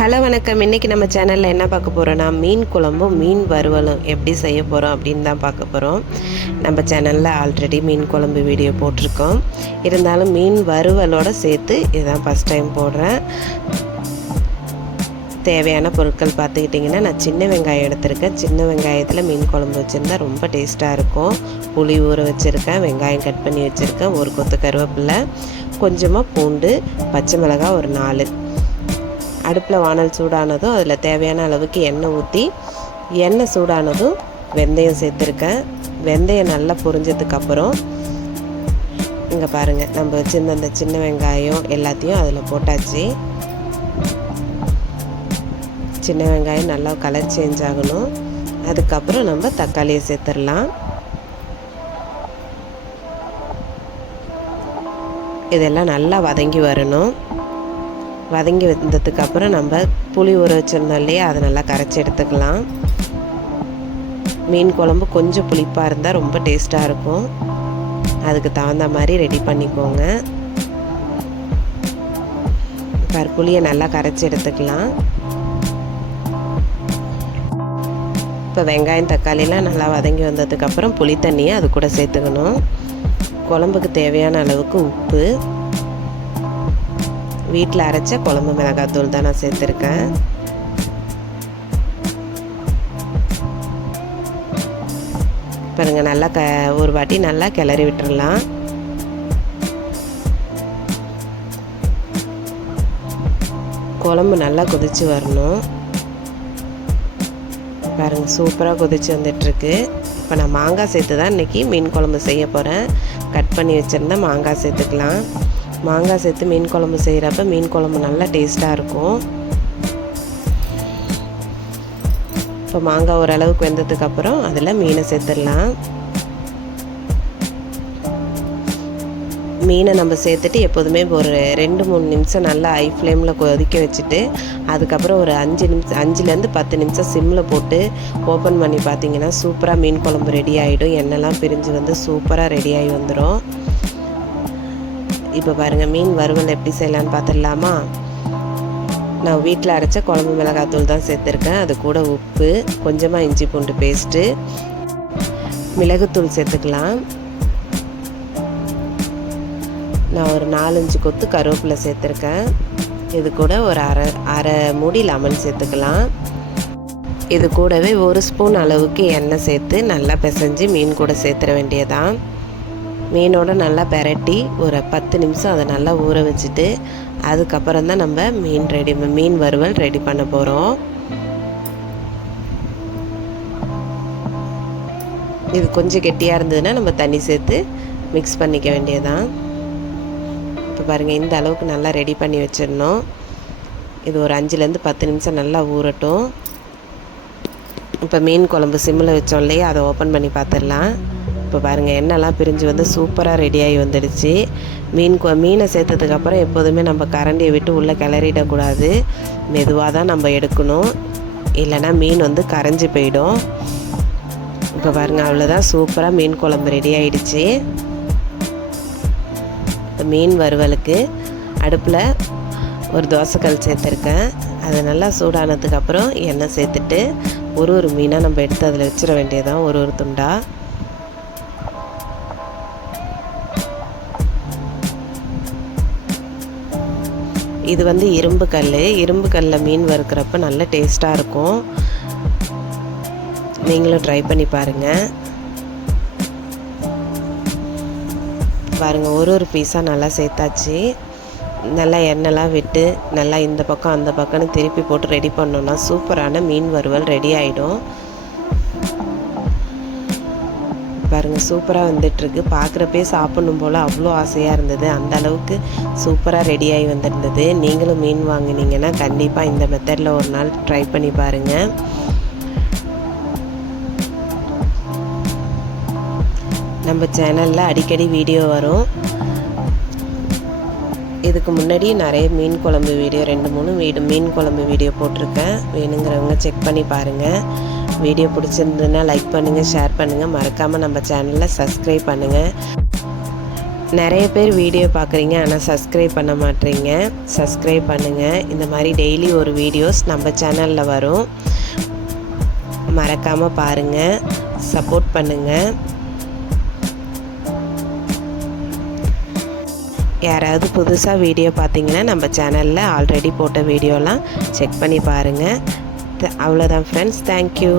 Hello வணக்கம். இன்றைக்கி நம்ம சேனலில் என்ன பார்க்க போகிறோன்னா மீன் குழம்பும் மீன் வறுவலும் எப்படி செய்ய போகிறோம் அப்படின்னு தான் பார்க்க போகிறோம். நம்ம சேனலில் ஆல்ரெடி மீன் குழம்பு வீடியோ போட்டிருக்கோம். இருந்தாலும் மீன் வறுவலோடு சேர்த்து இதுதான் ஃபஸ்ட் டைம் போடுறேன். தேவையான பொருட்கள் பார்த்துக்கிட்டிங்கன்னா, நான் சின்ன வெங்காயம் எடுத்திருக்கேன். சின்ன வெங்காயத்தில் மீன் குழம்பு வச்சுருந்தா ரொம்ப டேஸ்ட்டாக இருக்கும். புளி ஊற வச்சுருக்கேன், வெங்காயம் கட் பண்ணி வச்சுருக்கேன், ஒரு கொத்து கருவேப்பிலை, கொஞ்சமாக பூண்டு, பச்சை மிளகாய் ஒரு 4. அடுப்பில் வானல் சூடானதும் அதில் தேவையான அளவுக்கு எண்ணெய் ஊற்றி, எண்ணெய் சூடானதும் வெந்தயம் சேர்த்துருக்கேன். வெந்தயம் நல்லா பொரிஞ்சதுக்கப்புறம் இங்கே பாருங்கள், நம்ம வச்சுருந்த அந்த சின்ன வெங்காயம் எல்லாத்தையும் அதில் போட்டாச்சு. சின்ன வெங்காயம் நல்லா கலர் சேஞ்ச் ஆகணும். அதுக்கப்புறம் நம்ம தக்காளியை சேர்த்துடலாம். இதெல்லாம் நல்லா வதங்கி வரணும். வதங்கி வந்ததுக்கப்புறம் நம்ம புளி ஊற வச்சுருந்தோம் இல்லையா, அதை நல்லா கரைச்சி எடுத்துக்கலாம். மீன் குழம்பு கொஞ்சம் புளிப்பாக இருந்தால் ரொம்ப டேஸ்ட்டாக இருக்கும். அதுக்கு தகுந்த மாதிரி ரெடி பண்ணிக்கோங்க. புளியை நல்லா கரைச்சி எடுத்துக்கலாம். இப்போ வெங்காயம் தக்காளிலாம் நல்லா வதங்கி வந்ததுக்கப்புறம் புளி தண்ணியை அது கூட சேர்த்துக்கணும். குழம்புக்கு தேவையான அளவுக்கு உப்பு, வீட்டில் அரைச்ச குழம்பு மிளகாத்தூள் தான் நான் சேர்த்துருக்கேன். பாருங்கள், நல்லா ஒரு வாட்டி நல்லா கிளறி விட்டுறலாம். குழம்பு நல்லா கொதித்து வரணும். பாருங்கள், சூப்பராக கொதித்து வந்துட்டுருக்கு. இப்போ நான் மாங்காய் சேர்த்து தான் இன்றைக்கி மீன் குழம்பு செய்ய போகிறேன். கட் பண்ணி வச்சுருந்தேன், மாங்காய் சேர்த்துக்கலாம். மாங்காய் சேர்த்து மீன் குழம்பு செய்கிறப்ப மீன் குழம்பு நல்லா டேஸ்ட்டாக இருக்கும். இப்போ மாங்காய் ஓரளவுக்கு வெந்ததுக்கப்புறம் அதில் மீனை சேர்த்துடலாம். மீனை நம்ம சேர்த்துட்டு எப்போதுமே ஒரு 2-3 நிமிஷம் நல்லா ஹை ஃப்ளேமில் கொதிக்க வச்சுட்டு, அதுக்கப்புறம் ஒரு 5-10 நிமிஷம் சிம்மில் போட்டு ஓப்பன் பண்ணி பார்த்தீங்கன்னா சூப்பராக மீன் குழம்பு ரெடி ஆகிடும். எண்ணெய்லாம் பிரிஞ்சு வந்து சூப்பராக ரெடி ஆகி வந்துடும். இப்போ பாருங்கள், மீன் வறுவல் எப்படி செய்யலான்னு பார்த்துடலாமா? நான் வீட்டில் அரைச்ச குழம்பு மிளகாத்தூள் தான் சேர்த்துருக்கேன். அது கூட உப்பு, கொஞ்சமாக இஞ்சி பூண்டு பேஸ்ட்டு, மிளகுத்தூள் சேர்த்துக்கலாம். நான் ஒரு 4-5 கொத்து கருவேப்பிலை சேர்த்துருக்கேன். இது கூட ஒரு அரை மூடி லெமன் சேர்த்துக்கலாம். இது கூடவே 1 ஸ்பூன் அளவுக்கு எண்ணெய் சேர்த்து நல்லா பிசைஞ்சு மீன் கூட சேர்த்துற வேண்டியதான். மீனோட நல்லா பெரட்டி ஒரு 10 நிமிஷம் அதை நல்லா ஊற வச்சுட்டு, அதுக்கப்புறம் தான் நம்ம மீன் வறுவல் ரெடி பண்ண போகிறோம். இது கொஞ்சம் கெட்டியாக இருந்ததுன்னா நம்ம தண்ணி சேர்த்து மிக்ஸ் பண்ணிக்க வேண்டியதான். இப்போ பாருங்கள், இந்த அளவுக்கு நல்லா ரெடி பண்ணி வச்சிடணும். இது ஒரு 5-10 நிமிஷம் நல்லா ஊறட்டும். இப்போ மீன் குழம்பு சிம்மில் வச்சோம் இல்லையா, அதை ஓப்பன் பண்ணி பார்த்துடலாம். இப்போ பாருங்கள், எண்ணெய்லாம் பிரிஞ்சு வந்து சூப்பராக ரெடியாகி வந்துடுச்சு. மீனை சேர்த்ததுக்கப்புறம் எப்போதுமே நம்ம கரண்டியை விட்டு உள்ளே கிளறிடக்கூடாது. மெதுவாக தான் நம்ம எடுக்கணும், இல்லைன்னா மீன் வந்து கரைஞ்சி போயிடும். இப்போ பாருங்கள், அவ்வளோதான், சூப்பராக மீன் குழம்பு ரெடி ஆகிடுச்சு. இப்போ மீன் வறுவலுக்கு அடுப்பில் ஒரு தோசைக்கல் சேர்த்துருக்கேன். அது நல்லா சூடானதுக்கப்புறம் எண்ணெய் சேர்த்துட்டு ஒரு மீனாக நம்ம எடுத்து அதில் வச்சிட வேண்டியதான், ஒரு துண்டா. இது வந்து இரும்பு கல்லில் மீன் வறுக்கிறப்ப நல்ல டேஸ்ட்டாக இருக்கும். நீங்களும் ட்ரை பண்ணி பாருங்கள். பாருங்கள், ஒரு பீஸாக நல்லா சேர்த்தாச்சு. நல்லா எண்ணெய்லாம் விட்டு நல்லா இந்த பக்கம் அந்த பக்கம்னு திருப்பி போட்டு ரெடி பண்ணோன்னா சூப்பரான மீன் வறுவல் ரெடி ஆகிடும். பாருங்கள், சூப்பராக வந்துட்டுருக்கு. பார்க்குறப்பே சாப்பிட்ணும் போல் அவ்வளோ ஆசையாக இருந்தது. அந்த அளவுக்கு சூப்பராக ரெடியாகி வந்துருந்தது. நீங்களும் மீன் வாங்கினீங்கன்னா கண்டிப்பாக இந்த மெத்தடில் ஒரு நாள் ட்ரை பண்ணி பாருங்கள். நம்ம சேனலில் அடிக்கடி வீடியோ வரும். இதுக்கு முன்னாடி நிறைய மீன் குழம்பு வீடியோ 2-3 மீன் குழம்பு வீடியோ போட்டிருக்கேன். வேணுங்கிறவங்க செக் பண்ணி பாருங்கள். வீடியோ பிடிச்சிருந்ததுன்னா லைக் பண்ணுங்கள், ஷேர் பண்ணுங்கள். மறக்காமல் நம்ம சேனலில் சப்ஸ்கிரைப் பண்ணுங்கள். நிறைய பேர் வீடியோ பார்க்குறீங்க, ஆனால் சப்ஸ்கிரைப் பண்ண மாட்டேறீங்க. சப்ஸ்கிரைப் பண்ணுங்கள். இந்த மாதிரி டெய்லி ஒரு வீடியோஸ் நம்ம சேனலில் வரும். மறக்காமல் பாருங்கள், சப்போர்ட் பண்ணுங்கள். யாராவது புதுசாக வீடியோ பார்த்தீங்கன்னா நம்ம சேனலில் ஆல்ரெடி போட்ட வீடியோலாம் செக் பண்ணி பாருங்கள். அவ்வளோதான் ஃப்ரெண்ட்ஸ். தேங்க்யூ.